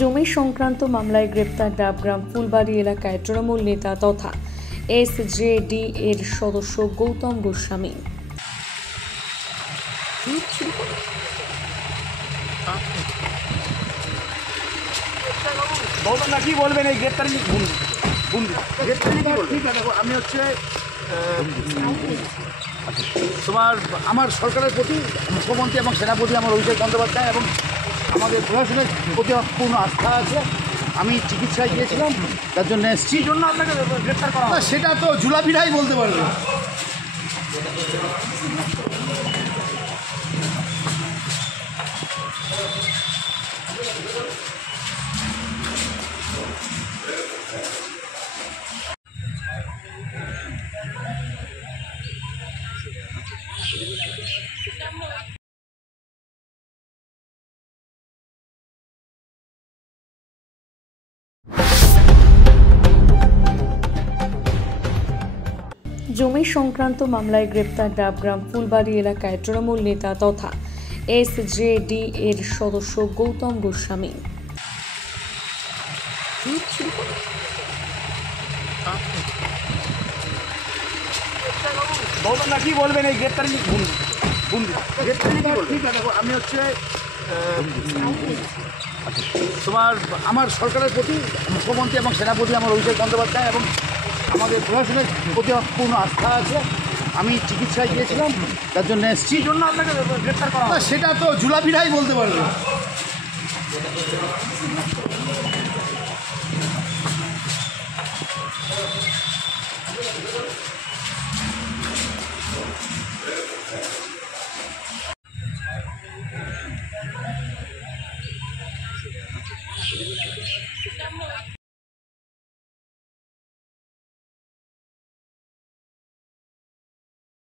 জমি সংক্রান্ত মামলায় গ্রেপ্তার ডাবগ্রাম ফুলবাড়ি এলাকায় তৃণমূল নেতা তথা এসজেডি এর সদস্য গৌতম গোস্বামী। কি বলবেন এই গ্রেপ্তারি? আমি হচ্ছে তোমার আমার সরকারের প্রতি মুখ্যমন্ত্রী এবং সেনাপতি আমার অভিষেক বন্দ্যোপাধ্যায় এবং আমাদের প্রশাসনের প্রতি পূর্ণ আস্থা আছে। আমি চিকিৎসায় গিয়েছিলাম, তার জন্য এসছি। জন্য আপনাকে গ্রেপ্তার করা সেটা তো জুলাপিরাই বলতে পারবে। জমি সংক্রান্ত মামলায় গ্রেপ্তার ডাবগ্রাম ফুলবাড়ি এলাকায় তৃণমূল নেতা তথা এসজেডি এর সদস্য গৌতম গোস্বামী। কি বলবেন এই গ্রেপ্তারি? আমি হচ্ছে তোমার আমার সরকারের প্রতি মুখ্যমন্ত্রী এবং সেনাপতি আমার অভিষেক বন্দ্যোপাধ্যায় এবং আমাদের প্রশাসনের প্রতি পূর্ণ আস্থা আছে। আমি চিকিৎসায় গিয়েছিলাম, তার জন্য এসছি। জন্য আপনাকে গ্রেপ্তার করা সেটা তো জুলাপিরাই বলতে পারবে।